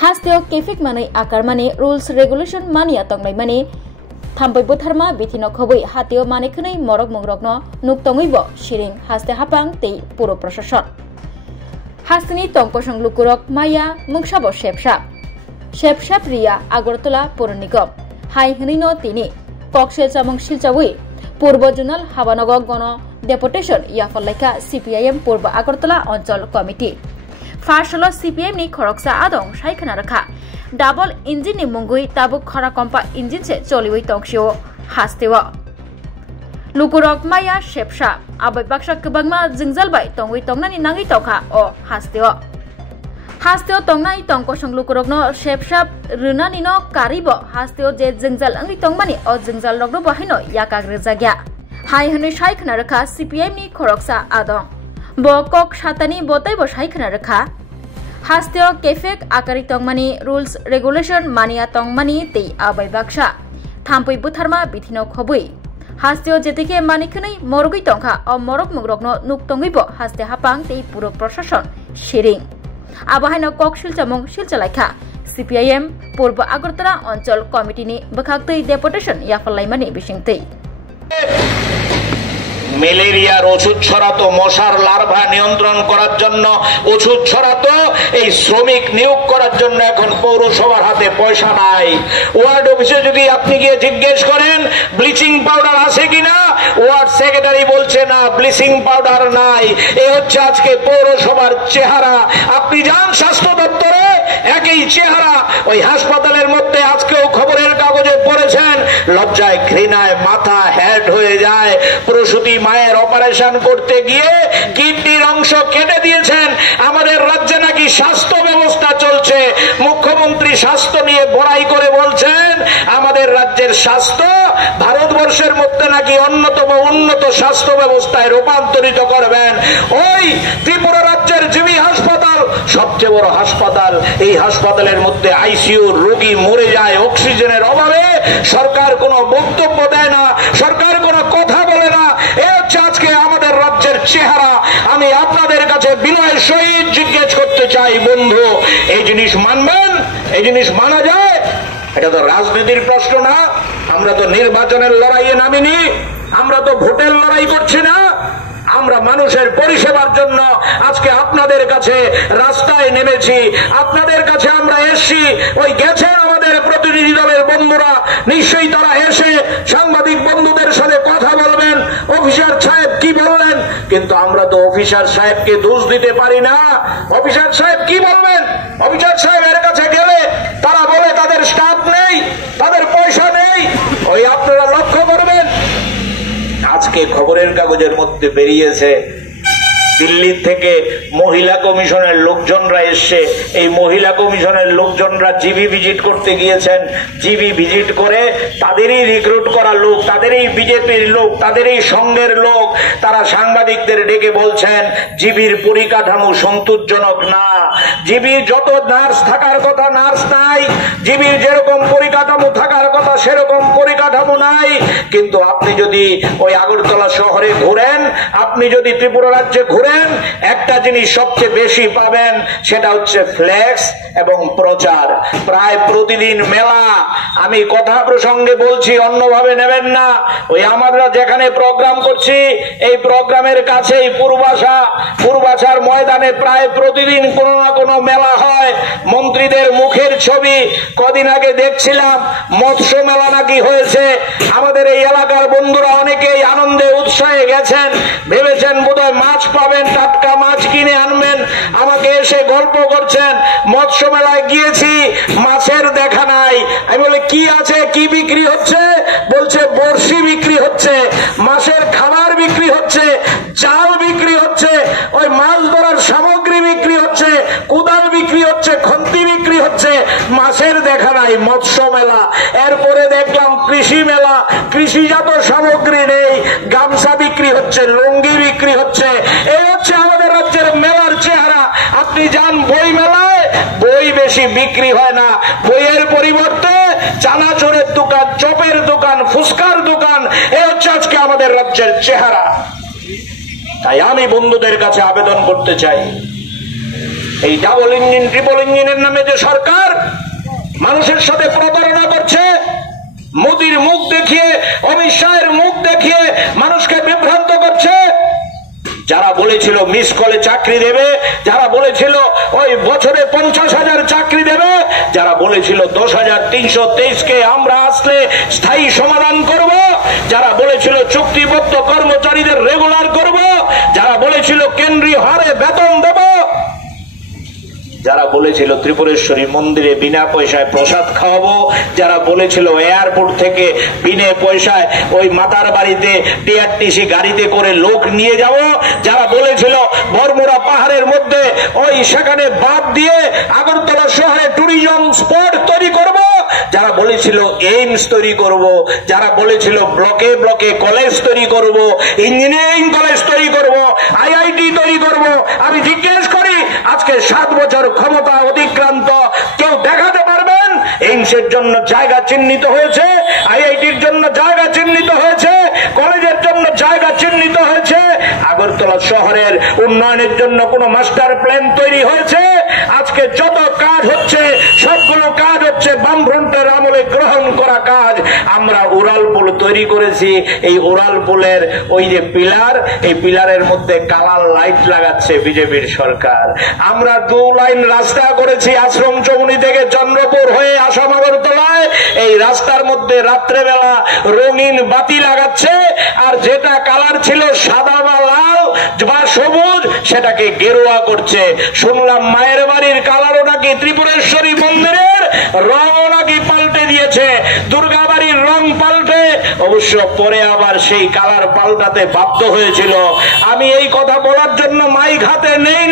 हास्तेव केफिक माने आकार माने रुल्स रेगुलेशन मानिया तंगनाय माने थाम्बै बुथारमा बिथिनो खबै हातेव माने खनै मरक मंग्रकनो नुक तंगैबो शिरिं हास्ते हापां तै पुरो प्रशासन हास्तेनि तंपसं लुकुरक माया मुंसाबो शेपशाप रिया आगरतला पौर निगम हाई हनैनो तिनि कक्सेल चामं शिलचावै पूर्व जोनाल हाबानगर गण डेपुटेशन याफलाइका सीपीआईएम पूर्व आगरतला अंचल कमिटी फार्सल सीपीआईएम नि खरकसा आदं साइखना रखा डाबल इंजिन नि मुंगुई ताबुक खरा कंपा इंजिन से चलिवै तंगसियो हास्तेव लुकुरक माया शेपशा आबै बाक्सा गोबांमा जिंजालबाय तंगै तंगनानि नाङै तखा अ हास्तेव तंगनाय तंकसं लुकुरकनो शेपशा रुनानिनो कारिबो हास्तेव जे जिंजाल अंगै तंगमानि अ जिंजाल रगनो बाहायनो याकाग्रे जाग्या हाय हनै साइखना रखा सीपीआईएम नि खरकसा आदं बकक सातानि बताइबो साइखना रखा हास्तेव केफेक आकारि तंगमानि रुल्स रेगुलेशन मानिया तंगमानि तै आबै बाक्सा थाम्पै बुथारमा बिथिनो खबै हास्तेव जेतेके मानिखनै मरगै तंखा अ मरक मुग्रकनो नुक तंगैबो हास्ते हापां तै पुरो प्रशासन शिरिं आबाहायनो कक शिलचामं शिलचालाइखा सीपीआईएम पूर्व आगरतला अंचल कमिटिनि बखाक्तै डेपुटेशन याफलाइमानि बिसिंतै ম্যালেরিয়ার ওষুধ ছড়াতো মশার লার্ভা নিয়ন্ত্রণ করার জন্য ওষুধ ছড়াতো এই শ্রমিক নিয়োগ করার জন্য এখন পৌরসভার হাতে পয়সা নাই ওয়ার্ড অফিসে যদি আপনি গিয়ে জিজ্ঞেস করেন ব্লিচিং পাউডার আছে কিনা ওয়ার্ড সেক্রেটারি বলছে না ব্লিচিং পাউডার নাই এই হচ্ছে আজকে পৌরসভার চেহারা আপনি যান স্বাস্থ্য দপ্তরে একই চেহারা ওই হাসপাতালের মধ্যে আজকেও খবরের কাগজে পড়েছেন লজ্জায় ঘৃণায় মাথা হেড হয়ে যায় প্রসূতি মায়ের অপারেশন করতে গিয়ে কিডনির অংশ কেটে দিয়েছেন আমাদের রাজ্যে নাকি স্বাস্থ্য ব্যবস্থা চলছে মুখ্যমন্ত্রী স্বাস্থ্য নিয়ে বড়াই করে বলছেন আমাদের রাজ্যের স্বাস্থ্য ভারতবর্ষের মধ্যে নাকি অন্যতম উন্নত স্বাস্থ্য ব্যবস্থায় রূপান্তরিত করবেন ওই ত্রিপুরা রাজ্যের জিবি হাসপাতাল সবচেয়ে বড় হাসপাতাল এই হাসপাতালের মধ্যে আইসিইউ রোগী মরে যায় অক্সিজেনের অভাবে সরকার কোনো বক্তব্য দেয় না সরকার কোনো কথা বলে না এই হচ্ছে আজকে আমাদের রাজ্যের চেহারা আমি আপনাদের কাছে বিনয়ের সহিত জিজ্ঞেস করতে চাই বন্ধু এই জিনিস মানবেন এই জিনিস মানা যায় এটা তো রাজনীতির প্রশ্ন না আমরা তো নির্বাচনের লড়াইয়ে নামিনি আমরা তো ভোটের লড়াই করছি না আমরা মানুষের পরিষেবার জন্য আজকে আপনাদের কাছে রাস্তায় নেমেছি আপনাদের কাছে আমরা এসেছি ওই গেছেন আমাদের প্রতিনিধি দলের বন্ধুরা নিশ্চয়ই তারা এসে সাংবাদিক বন্ধুদের সাথে কথা বলবেন অফিসার সাহেব কি বললেন কিন্তু আমরা তো অফিসার সাহেবকে দোষ দিতে পারি না অফিসার সাহেব কি বলবেন অফিসার সাহেবের কাছে গেলে তারা বলে তাদের স্টাফ নেই তাদের পয়সা নেই ওই আপনারা লক্ষ্য করবেন আজকে খবরের কাগজের মধ্যে বেরিয়েছে দিল্লি থেকে মহিলা কমিশনের লোকজনরা এসে এই মহিলা কমিশনের লোকজনরা জিবি ভিজিট করতে গিয়েছেন জিবি ভিজিট করে তাদেরই রিক্রুট করা লোক তাদেরই বিজেপির লোক তাদেরই সঙ্গের লোক তারা সাংবাদিকদের ডেকে বলছেন জিবির পরিকাঠামো সন্তোষজনক না জিবির যত নার্স থাকার কথা নার্স নাই জিবির যেরকম পরিকাঠামো থাকার কথা সেরকম পরিকাঠামো নাই কিন্তু আপনি যদি ওই আগরতলা শহরে ঘুরেন আপনি যদি ত্রিপুরা রাজ্যে ঘুরেন একটা জিনিস সবচেয়ে বেশি পাবেন সেটা হচ্ছে ফ্লেক্স এবং প্রচার প্রায় প্রতিদিন মেলা আমি কথা প্রসঙ্গে বলছি অন্যভাবে নেবেন না ওই আমরা যেখানে প্রোগ্রাম করছি এই প্রোগ্রামের কাছেই পূর্বাশার ময়দানে প্রায় প্রতিদিন কোনো না কোনো মেলা হয় মন্ত্রীদের মুখের ছবি কদিন আগে দেখছিলাম মৎস্য মেলা নাকি হয়েছে আমাদের এই এলাকার বন্ধুরা অনেকেই আনন্দে উৎসাহে গেছেন ভেবেছেন বোধহয় মাছ পাবেন টাটকা মাছ কিনে আনবেন আমাকে এসে গল্প করছেন মৎস্য মেলায় গিয়েছি মাছের দেখা নাই আমি বলে কি আছে কি বিক্রি হচ্ছে বলছে বড়শি বিক্রি হচ্ছে মাছের খাবার বিক্রি হচ্ছে জাল বিক্রি হচ্ছে ওই মাছ ধরার সামগ্রী বিক্রি হচ্ছে কোদাল বিক্রি হচ্ছে খন্তি বিক্রি হচ্ছে মাছের দেখা নাই মৎস্য মেলা এরপরে দেখলাম কৃষি মেলা কৃষিজাত সামগ্রী নেই গামছা বিক্রি হচ্ছে লুঙ্গি বিক্রি হচ্ছে এই হচ্ছে আমাদের রাজ্যের মেলার চেহারা আপনি যান বই মেলায় বই বেশি বিক্রি হয় না বইয়ের পরিবর্তে চানাচুরের দোকান চপের দোকান ফুচকার দোকান এই হচ্ছে আজকে আমাদের রাজ্যের চেহারা তাই আমি বন্ধুদের কাছে আবেদন করতে চাই এই ডাবল ইঞ্জিন ট্রিপল ইঞ্জিনের নামে যে সরকার মানুষের সাথে প্রতারণা করছে, মোদির মুখ দেখিয়ে, অমিত শাহের মুখ দেখিয়ে মানুষকে বিভ্রান্ত করছে। যারা বলেছিল মিস কলে চাকরি দেবে, যারা বলেছিল ওই বছরে 50,000 চাকরি দেবে, যারা বলেছিল 10,323 আমরা আসলে স্থায়ী সমাধান করব, যারা বলেছিল চুক্তিবদ্ধ কর্মচারীদের রেগুলার করব, যারা বলেছিল কেন্দ্রীয় হারে বেতন দেব, যারা বলেছিল ত্রিপুরেশ্বরী মন্দিরে বিনা পয়সায় প্রসাদ খাওয়াবো, যারা বলেছিল এয়ারপোর্ট থেকে বিনা পয়সায় ওই মাতার বাড়িতে টিআরটিসি গাড়িতে করে লোক নিয়ে যাব, যারা বলেছিল বরমুড়া পাহাড়ের মধ্যে ওই সেখানে বাদ দিয়ে আগরতলা শহরে ট্যুরিজম স্পট তৈরি করব, যারা বলেছিল এইমস তৈরি করব, যারা বলেছিল ব্লকে ব্লকে কলেজ তৈরি করব, ইঞ্জিনিয়ারিং কলেজ তৈরি করব, আইআইটি তৈরি করব, আমি জিজ্ঞেস করি আজকে 7 বছর ক্ষমতা অতিক্রান্ত কেউ দেখাতে পারবেন এইমসের জন্য জায়গা চিহ্নিত হয়েছে, আইআইটির জন্য জায়গা চিহ্নিত হয়েছে, কলেজের জন্য জায়গা চিহ্নিত হয়েছে, আগরতলা শহরের উন্নয়নের জন্য কোন মাস্টার প্ল্যান তৈরি হয়েছে? আজকে যত কাজ হচ্ছে সবগুলো কাজ হচ্ছে বামফ্রন্টের আমলে গ্রহণ করা কাজ। আমরা উড়াল পুল তৈরি করেছি, এই উড়াল পুলের ওই যে পিলার, এই পিলারের মধ্যে কালার লাইট লাগাচ্ছে বিজেপির সরকার। আমরা 2 লাইন রাস্তা করেছি আশ্রম চৌমুনি থেকে চন্দ্রপুর হয়ে আসাম আগরতলায়, এই রাস্তার মধ্যে রাত্রেবেলা রঙিন বাতি লাগাচ্ছে, আর যেটা কালার ছিল সাদা বা লাল বা সবুজ সেটাকে গেরুয়া করছে। শুনলাম মায়ের বাড়ির কালারও নাকি ত্রিপুরেশ্বরী মন্দিরের রঙও নাকি পাল্টে দিয়েছে, দুর্গা বাড়ির রং পাল্টে, অবশ্য পরে আবার সেই কালার পাল্টাতে বাধ্য হয়েছিল। আমি এই কথা বলার জন্য মাইক হাতে নেই।